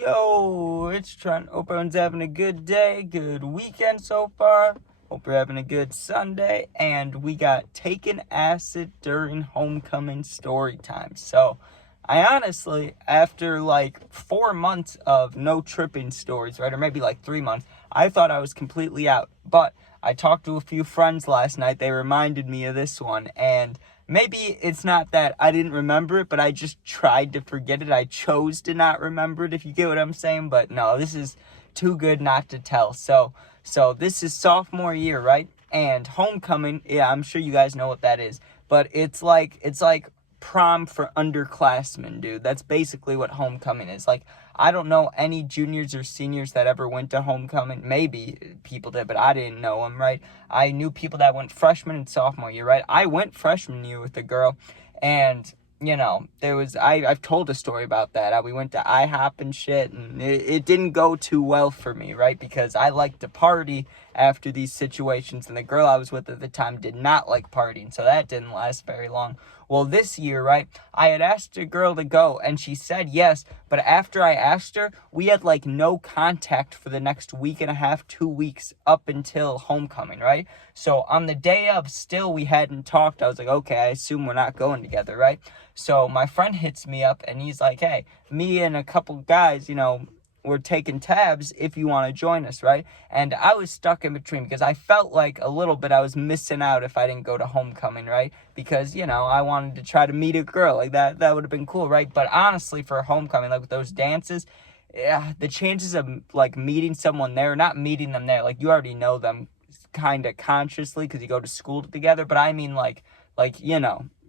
Yo, it's Trent. Hope everyone's having a good day, good weekend so far. Hope you're having a good Sunday. And we got taken acid during homecoming story time. So, I honestly, after like 4 months of no tripping stories, right, or maybe like 3 months, I thought I was completely out. But I talked to a few friends last night. They reminded me of this one. And maybe it's not that I didn't remember it, but I just tried to forget it. I chose to not remember it, if you get what I'm saying. But no, this is too good not to tell. So this is sophomore year, right? And homecoming, yeah, I'm sure you guys know what that is. But it's like prom for underclassmen, dude. That's basically what homecoming is. Like, I don't know any juniors or seniors that ever went to homecoming. Maybe people did, but I didn't know them, right? I knew people that went freshman and sophomore year, right? I went freshman year with a girl, and I've told a story about that. We went to IHOP and shit, and it didn't go too well for me, right? Because I like to party after these situations, and the girl I was with at the time did not like partying, so that didn't last very long. Well, this year, right, I had asked a girl to go, and she said yes, but after I asked her, we had, like, no contact for the next week and a half, 2 weeks, up until homecoming, right? So, on the day of, still, we hadn't talked. I was like, okay, I assume we're not going together, right? So, my friend hits me up, and he's like, hey, me and a couple guys, we're taking tabs if you want to join us, right? And I was stuck in between because I felt like a little bit I was missing out if I didn't go to homecoming, right? Because, I wanted to try to meet a girl like that. That would have been cool, right? But honestly, for homecoming, like with those dances, yeah, the chances of like meeting someone there, not meeting them there, like you already know them kind of consciously because you go to school together. But I mean,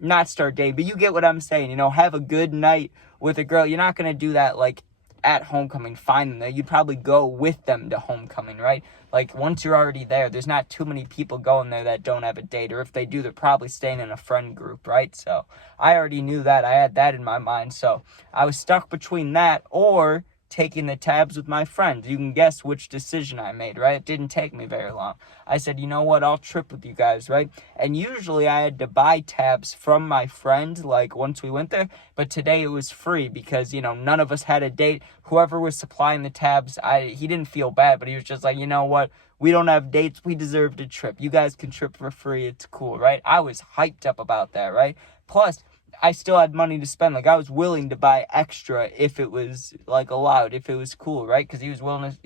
not start dating, but you get what I'm saying. Have a good night with a girl. You're not gonna do that like at homecoming, find them there. You'd probably go with them to homecoming, right? Like, once you're already there, there's not too many people going there that don't have a date, or if they do, they're probably staying in a friend group, right? So I already knew that. I had that in my mind. So I was stuck between that or taking the tabs with my friends. You can guess which decision I made, right? It didn't take me very long. I said, you know what, I'll trip with you guys, right? And usually I had to buy tabs from my friend, like, once we went there, but today it was free because, none of us had a date. Whoever was supplying the tabs, he didn't feel bad, but he was just like, you know what, we don't have dates, we deserve to trip. You guys can trip for free, it's cool, right? I was hyped up about that, right? Plus, I still had money to spend. Like, I was willing to buy extra if it was, like, allowed, if it was cool, right? Because he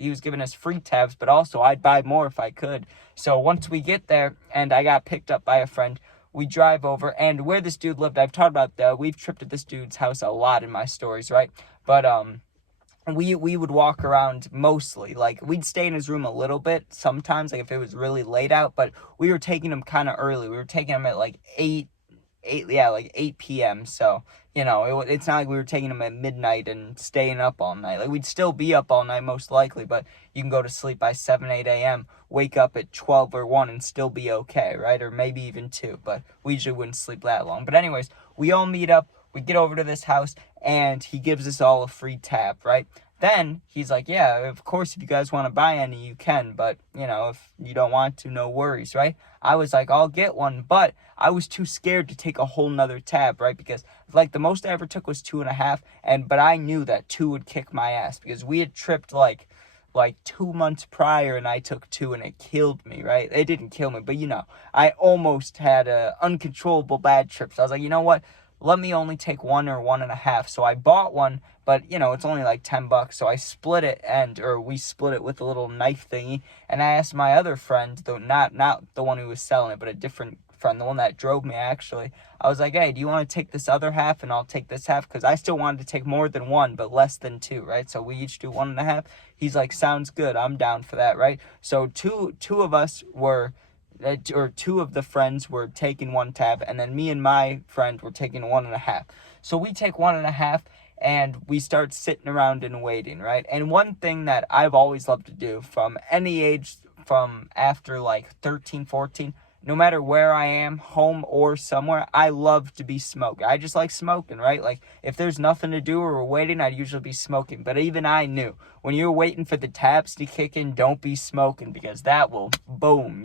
was giving us free tabs, but also I'd buy more if I could. So once we get there and I got picked up by a friend, we drive over, and where this dude lived, I've talked about that. We've tripped at this dude's house a lot in my stories, right? But, we would walk around mostly. Like, we'd stay in his room a little bit sometimes, like, if it was really late out, but we were taking him kind of early. We were taking him at, like, 8 p.m. So, it's not like we were taking them at midnight and staying up all night. Like, we'd still be up all night most likely, but you can go to sleep by 7, 8 a.m., wake up at 12 or 1 and still be okay, right? Or maybe even 2, but we usually wouldn't sleep that long. But anyways, we all meet up, we get over to this house, and he gives us all a free tab, right? Then he's like, yeah, of course, if you guys want to buy any, you can, but, if you don't want to, no worries, right? I was like, I'll get one, but I was too scared to take a whole nother tab, right? Because, like, the most I ever took was 2.5, but I knew that 2 would kick my ass because we had tripped, like 2 months prior, and I took 2, and it killed me, right? It didn't kill me, but, I almost had a uncontrollable bad trip. So I was like, you know what? Let me only take 1 or 1.5. So I bought one, but, it's only like $10. So I split it, or we split it with a little knife thingy. And I asked my other friend, though not the one who was selling it, but a different friend, the one that drove me, actually. I was like, hey, do you want to take this other half and I'll take this half? Because I still wanted to take more than 1, but less than 2, right? So we each do 1.5. He's like, sounds good. I'm down for that, right? So two of us were... or 2 of the friends were taking 1 tab, and then me and my friend were taking 1.5. So we take 1.5, and we start sitting around and waiting, right? And one thing that I've always loved to do from any age, from after like 13, 14, no matter where I am, home or somewhere, I love to be smoking. I just like smoking, right? Like, if there's nothing to do or we're waiting, I'd usually be smoking. But even I knew, when you're waiting for the tabs to kick in, don't be smoking, because that will boom,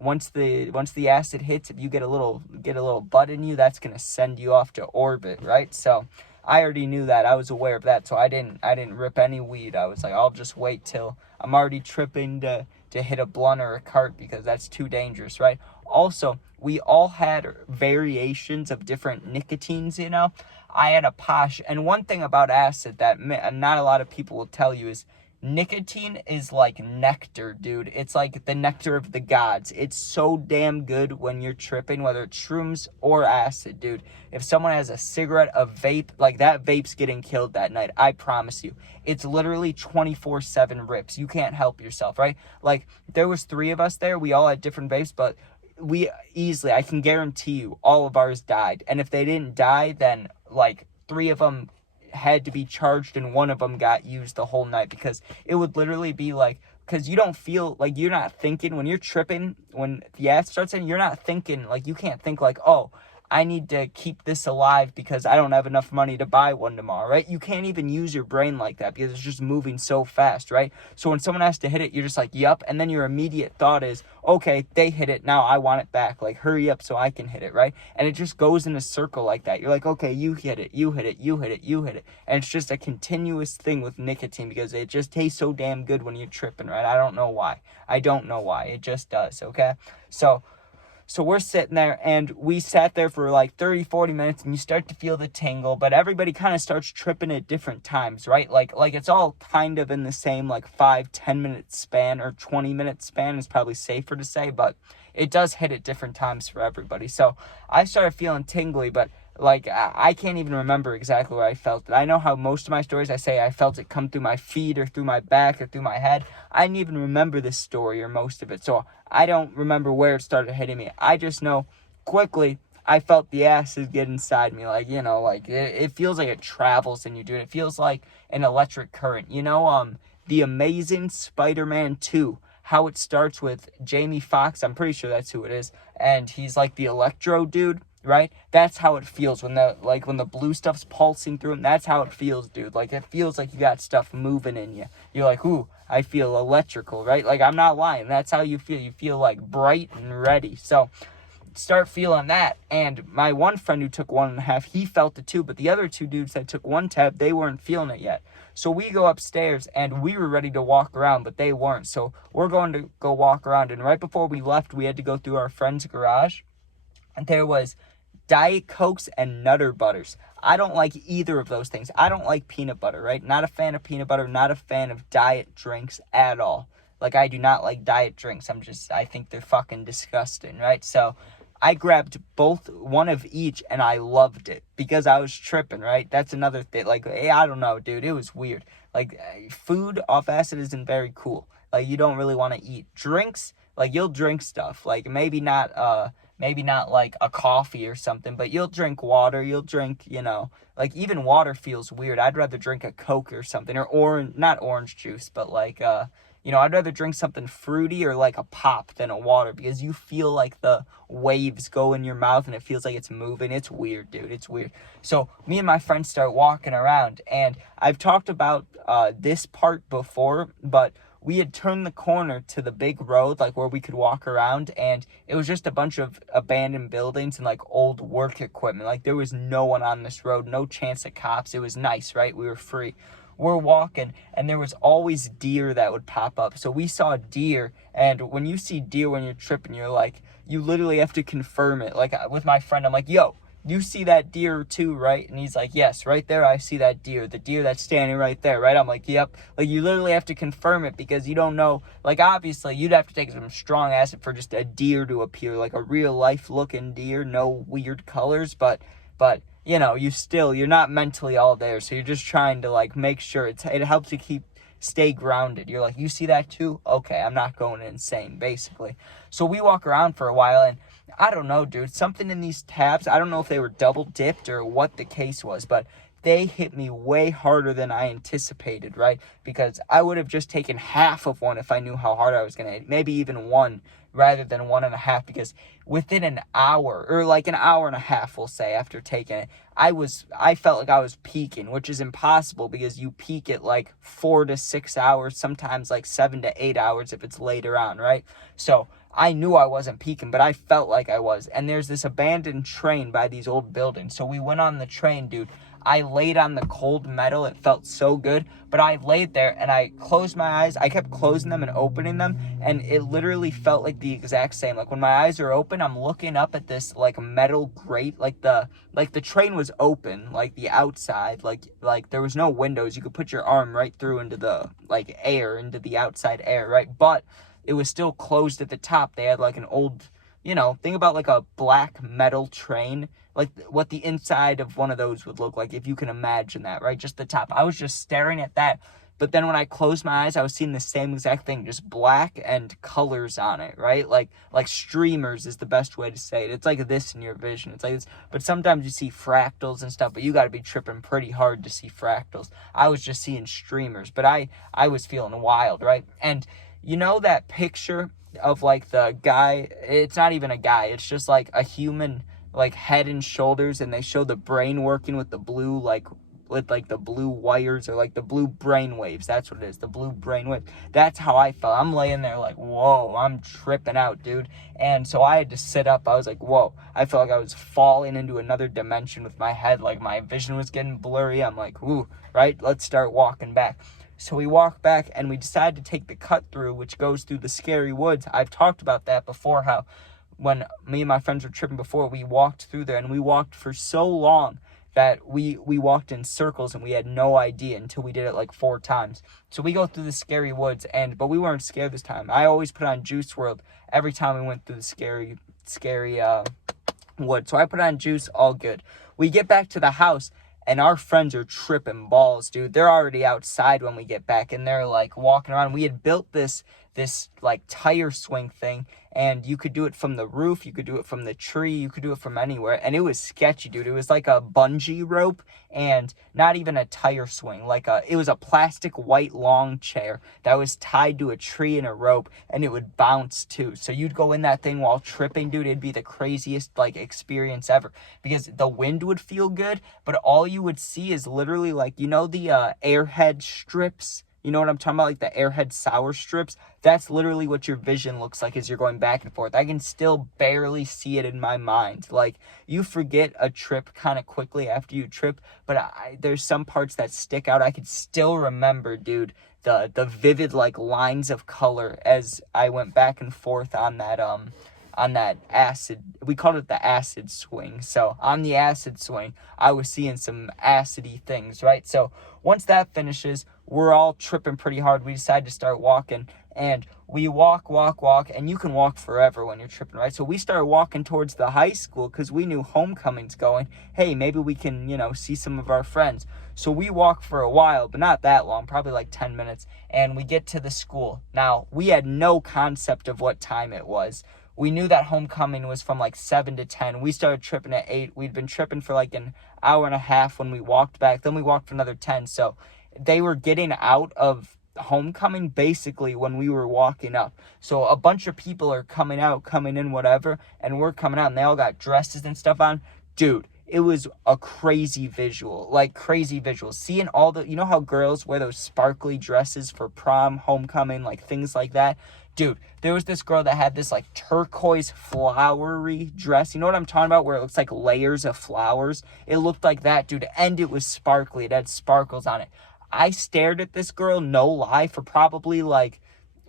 once the acid hits, if you get a little butt in you, that's gonna send you off to orbit, right? So I already knew that. I was aware of that, so I didn't rip any weed. I was like, I'll just wait till I'm already tripping to hit a blunt or a cart because that's too dangerous, right? Also, we all had variations of different nicotines, you know? I had a posh, and one thing about acid that not a lot of people will tell you is nicotine is like nectar, dude. It's like the nectar of the gods. It's so damn good when you're tripping, whether it's shrooms or acid, dude. If someone has a cigarette, a vape, like that vape's getting killed that night. I promise you. It's literally 24/7 rips. You can't help yourself, right? Like, there was 3 of us there. We all had different vapes, but we easily, I can guarantee you, all of ours died. And if they didn't die, then like 3 of them had to be charged and 1 of them got used the whole night, because it would literally be like, because you don't feel like, you're not thinking when you're tripping, when the acid starts in, you're not thinking, like, you can't think like, oh, I need to keep this alive because I don't have enough money to buy one tomorrow, right? You can't even use your brain like that because it's just moving so fast, right? So when someone has to hit it, you're just like, yup. And then your immediate thought is, okay, they hit it. Now I want it back. Like, hurry up so I can hit it, right? And it just goes in a circle like that. You're like, okay, you hit it, you hit it, you hit it, you hit it. And it's just a continuous thing with nicotine because it just tastes so damn good when you're tripping, right? I don't know why. I don't know why. It just does, okay? So we're sitting there, and we sat there for like 30, 40 minutes, and you start to feel the tingle, but everybody kind of starts tripping at different times, right? Like it's all kind of in the same like 5-10 minute span, or 20-minute span is probably safer to say, but it does hit at different times for everybody. So I started feeling tingly, but like I can't even remember exactly where I felt it. I know how most of my stories I say I felt it come through my feet or through my back or through my head. I didn't even remember this story or most of it, so I don't remember where it started hitting me. I just know quickly I felt the acid get inside me, like, you know, like it feels like it travels in you, dude. It feels like an electric current, you know. The Amazing Spider-Man 2, how it starts with Jamie Foxx, I'm pretty sure that's who it is, and he's like the Electro dude, right? That's how it feels when the blue stuff's pulsing through him. That's how it feels, dude. Like, it feels like you got stuff moving in you. You're like, ooh, I feel electrical, right? Like, I'm not lying. That's how you feel. You feel like bright and ready. So start feeling that. And my one friend who took 1.5, he felt it too, but the other 2 dudes that took 1 tab, they weren't feeling it yet. So we go upstairs, and we were ready to walk around, but they weren't. So we're going to go walk around, and right before we left, we had to go through our friend's garage, and there was Diet Cokes and Nutter Butters. I don't like either of those things. I don't like peanut butter, right? Not a fan of peanut butter, not a fan of diet drinks at all. Like, I do not like diet drinks. I think they're fucking disgusting, right? So I grabbed one of each, and I loved it because I was tripping, right? That's another thing. Like, I don't know, dude. It was weird. Like, food off acid isn't very cool. Like, you don't really want to eat. Drinks, like, you'll drink stuff. Like, maybe not like a coffee or something, but you'll drink water. You'll drink, you know, like, even water feels weird. I'd rather drink a Coke or something, or not orange juice, but like, you know, I'd rather drink something fruity or like a pop than a water, because you feel like the waves go in your mouth and it feels like it's moving. It's weird, dude. It's weird. So me and my friends start walking around, and I've talked about this part before, but we had turned the corner to the big road, like where we could walk around, and it was just a bunch of abandoned buildings and like old work equipment. Like, there was no one on this road, no chance of cops. It was nice, right? We were free. We're walking, and there was always deer that would pop up. So we saw deer, and when you see deer when you're tripping, you're like, you literally have to confirm it. Like, with my friend, I'm like, yo, you see that deer too, right? And he's like, yes, right there, I see that deer. The deer that's standing right there, right? I'm like, yep. Like, you literally have to confirm it, because you don't know. Like, obviously, you'd have to take some strong acid for just a deer to appear, like a real life looking deer, no weird colors, but you know, you're not mentally all there, so you're just trying to like make sure it helps you stay grounded. You're like, you see that too? Okay, I'm not going insane, basically. So we walk around for a while, and I don't know, dude, something in these tabs, I don't know if they were double dipped or what the case was, but they hit me way harder than I anticipated, right? Because I would have just taken half of one if I knew how hard I was going to hit, maybe even 1 rather than 1.5, because within an hour, or like an hour and a half, we'll say, after taking it, I felt like I was peaking, which is impossible, because you peak at like 4 to 6 hours, sometimes like 7 to 8 hours if it's later on, right? So I knew I wasn't peaking, but I felt like I was. And there's this abandoned train by these old buildings. So we went on the train, dude. I laid on the cold metal. It felt so good. But I laid there and I closed my eyes. I kept closing them and opening them, and it literally felt like the exact same. Like when my eyes are open, I'm looking up at this like metal grate. Like the train was open, like the outside. Like there was no windows. You could put your arm right through into the like air, into the outside air, right? But it was still closed at the top. They had like an old, think about like a black metal train, like what the inside of one of those would look like, if you can imagine that, right? Just the top. I was just staring at that. But then when I closed my eyes, I was seeing the same exact thing, just black and colors on it, right? Like streamers is the best way to say it. It's like this in your vision. It's like this. But sometimes you see fractals and stuff, but you got to be tripping pretty hard to see fractals. I was just seeing streamers, but I was feeling wild, right? And you know that picture of like the guy, it's not even a guy, it's just like a human like head and shoulders, and they show the brain working with the blue with like the blue wires, or like the blue brain waves. That's what it is, the blue brain wave. That's how I felt. I'm laying there like, whoa, I'm tripping out, dude. And so I had to sit up. I was like, whoa. I felt like I was falling into another dimension with my head. Like my vision was getting blurry. I'm like, ooh, right? Let's start walking back. So we walk back and we decide to take the cut through, which goes through the scary woods. I've talked about that before, how when me and my friends were tripping before, we walked through there, and we walked for so long that we walked in circles, and we had no idea until we did it like 4 times. So we go through the scary woods, but we weren't scared this time. I always put on Juice WRLD every time we went through the scary wood. So I put on Juice, all good. We get back to the house, and our friends are tripping balls, dude. They're already outside when we get back, and they're like walking around. We had built this like tire swing thing, and you could do it from the roof, you could do it from the tree, you could do it from anywhere, and it was sketchy, dude. It was like a bungee rope, and not even a tire swing. It was a plastic white long chair that was tied to a tree and a rope, and it would bounce too. So you'd go in that thing while tripping, dude. It'd be the craziest like experience ever, because the wind would feel good, but all you would see is literally like, the Airhead strips. You know what I'm talking about? Like the Airhead sour strips. That's literally what your vision looks like as you're going back and forth. I can still barely see it in my mind. Like, you forget a trip kind of quickly after you trip, but there's some parts that stick out. I could still remember, dude, the vivid like lines of color as I went back and forth on that acid. We called it the acid swing. So on the acid swing, I was seeing some acidy things, right? So once that finishes, we're all tripping pretty hard. We decide to start walking, and we walk, and you can walk forever when you're tripping, right? So we started walking towards the high school because we knew homecoming's going. Hey, maybe we can, see some of our friends. So we walk for a while, but not that long, probably like 10 minutes, and we get to the school. Now, we had no concept of what time it was. We knew that homecoming was from like 7 to 10. We started tripping at 8. We'd been tripping for like an hour and a half when we walked back. Then we walked for another 10. So they were getting out of homecoming basically when we were walking up. So a bunch of people are coming in, whatever, and we're coming out, and they all got dresses and stuff on. Dude, it was a crazy visual, seeing all the, how girls wear those sparkly dresses for prom, homecoming, like things like that. Dude, there was this girl that had this like turquoise flowery dress. You know what I'm talking about? Where it looks like layers of flowers. It looked like that, dude. And it was sparkly. It had sparkles on it. I stared at this girl, no lie, for probably like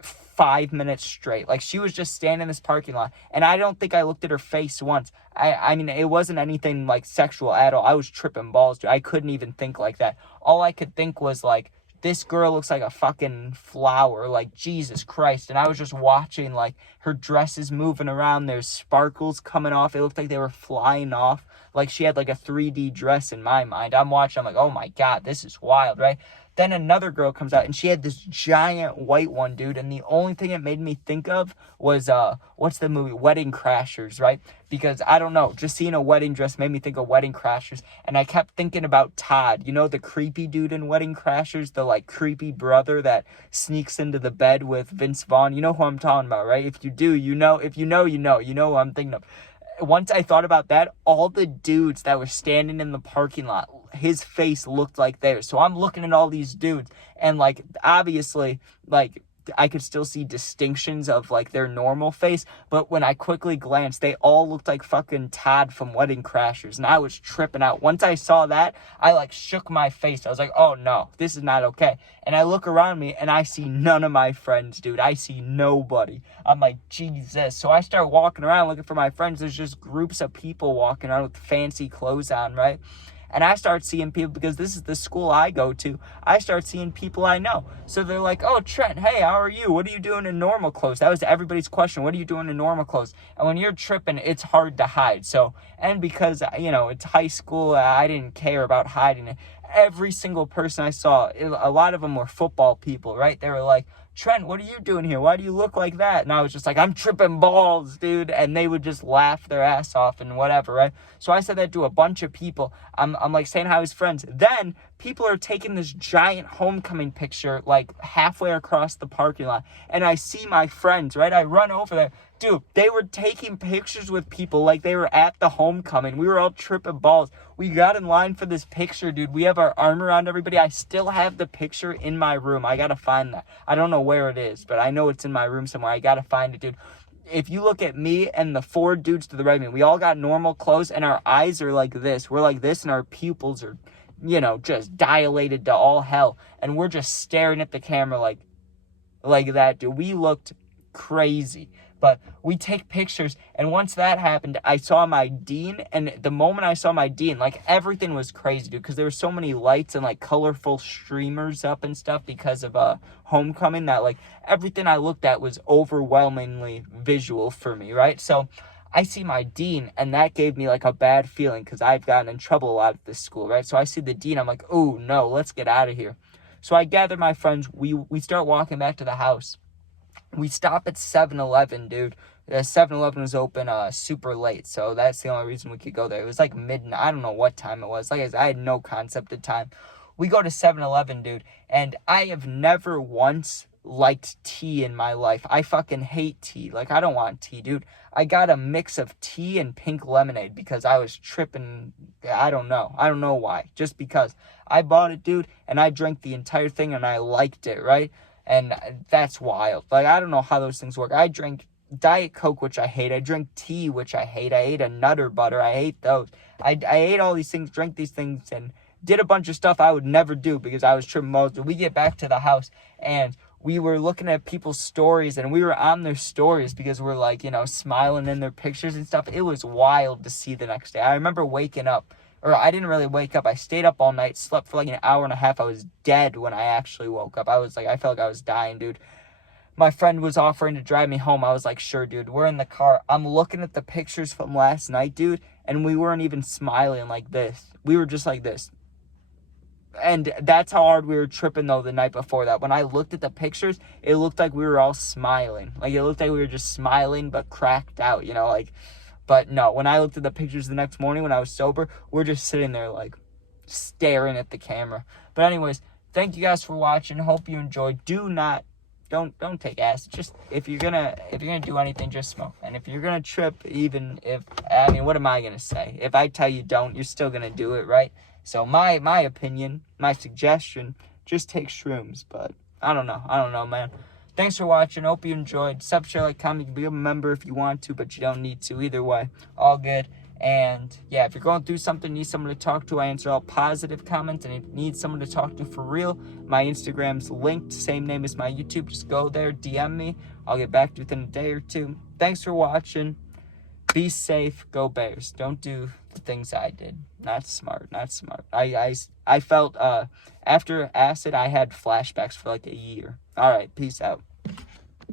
5 minutes straight. Like, she was just standing in this parking lot, and I don't think I looked at her face once. I mean, it wasn't anything like sexual at all. I was tripping balls, dude. I couldn't even think like that. All I could think was like, this girl looks like a fucking flower, like Jesus Christ. And I was just watching like her dresses moving around. There's sparkles coming off. It looked like they were flying off. Like she had like a 3D dress in my mind. I'm watching, I'm like, oh my God, this is wild, right? Then another girl comes out, and she had this giant white one, dude. And the only thing it made me think of was, what's the movie? Wedding Crashers, right? Because, I don't know, just seeing a wedding dress made me think of Wedding Crashers. And I kept thinking about Todd, the creepy dude in Wedding Crashers, the, like, creepy brother that sneaks into the bed with Vince Vaughn. You know who I'm talking about, right? If you do, you know. If you know, you know. You know who I'm thinking of. Once I thought about that, all the dudes that were standing in the parking lot, his face looked like theirs. So I'm looking at all these dudes, and like, obviously, like, I could still see distinctions of like their normal face, but when I quickly glanced, they all looked like fucking Todd from Wedding Crashers, and I was tripping out. Once I saw that, I like shook my face. I was like, oh no, this is not okay. And I look around me and I see none of my friends, dude. I see nobody. I'm like, Jesus. So I start walking around looking for my friends. There's just groups of people walking around with fancy clothes on, right? And I start seeing people, because this is the school I go to, I start seeing people I know. So they're like, oh, Trent, hey, how are you? What are you doing in normal clothes? That was everybody's question. What are you doing in normal clothes? And when you're tripping, it's hard to hide. So, and because, you know, it's high school, I didn't care about hiding it. Every single person I saw, a lot of them were football people, right? They were like, Trent, what are you doing here? Why do you look like that? And I was just like, I'm tripping balls, dude. And they would just laugh their ass off and whatever, right? So I said that to a bunch of people. I'm like saying hi as friends. Then people are taking this giant homecoming picture like halfway across the parking lot. And I see my friends, right? I run over there. Dude, they were taking pictures with people like they were at the homecoming. We were all tripping balls. We got in line for this picture, dude. We have our arm around everybody. I still have the picture in my room. I gotta find that. I don't know where it is, but I know it's in my room somewhere. I gotta find it, dude. If you look at me and the four dudes to the right of me, we all got normal clothes and our eyes are like this. We're like this and our pupils are, you know, just dilated to all hell. And we're just staring at the camera like that, dude. We looked crazy. But we take pictures, and once that happened, I saw my dean, and the moment I saw my dean, like, everything was crazy, dude, because there were so many lights and, like, colorful streamers up and stuff because of homecoming that, like, everything I looked at was overwhelmingly visual for me, right? So I see my dean, and that gave me, like, a bad feeling, because I've gotten in trouble a lot at this school, right? So I see the dean, I'm like, oh, no, let's get out of here. So I gather my friends, we start walking back to the house. We stop at 7-Eleven, dude. The 7-Eleven was open super late, so that's the only reason we could go there. It was like midnight. I don't know what time it was. Like I said, I had no concept of time. We go to 7-Eleven, dude, and I have never once liked tea in my life. I fucking hate tea. Like, I don't want tea, dude. I got a mix of tea and pink lemonade because I was tripping. I don't know. I don't know why. Just because. I bought it, dude, and I drank the entire thing, and I liked it, right? And that's wild. Like, I don't know how those things work. I drink Diet Coke, which I hate. I drink tea, which I hate. I ate a Nutter Butter. I hate those. I ate all these things, drank these things, and did a bunch of stuff I would never do because I was tripping balls. We get back to the house, and we were looking at people's stories, and we were on their stories because we're, like, you know, smiling in their pictures and stuff. It was wild to see the next day. I remember waking up. Or I didn't really wake up. I stayed up all night, slept for like an hour and a half. I was dead when I actually woke up. I felt like I was dying, dude. My friend was offering to drive me home. I was like, sure, dude. We're in the car. I'm looking at the pictures from last night, dude, and we weren't even smiling like this. We were just like this. And that's how hard we were tripping, though, the night before that. When I looked at the pictures, it looked like we were all smiling. Like, it looked like we were just smiling but cracked out, you know, like... But no, when I looked at the pictures the next morning when I was sober, we're just sitting there like staring at the camera. But anyways, thank you guys for watching. Hope you enjoyed. Don't take acid. Just if you're gonna do anything, just smoke. And if you're gonna trip, what am I gonna say? If I tell you don't, you're still gonna do it, right? So my opinion, my suggestion, just take shrooms. But I don't know, man. Thanks for watching. Hope you enjoyed. Sub, share, like, comment. You can become a member if you want to, but you don't need to. Either way, all good. And yeah, if you're going through something, need someone to talk to, I answer all positive comments. And if you need someone to talk to for real, my Instagram's linked. Same name as my YouTube. Just go there, DM me. I'll get back to you within a day or two. Thanks for watching. Be safe. Go Bears. Don't do the things I did. Not smart. I felt, after acid, I had flashbacks for like a year. All right, peace out.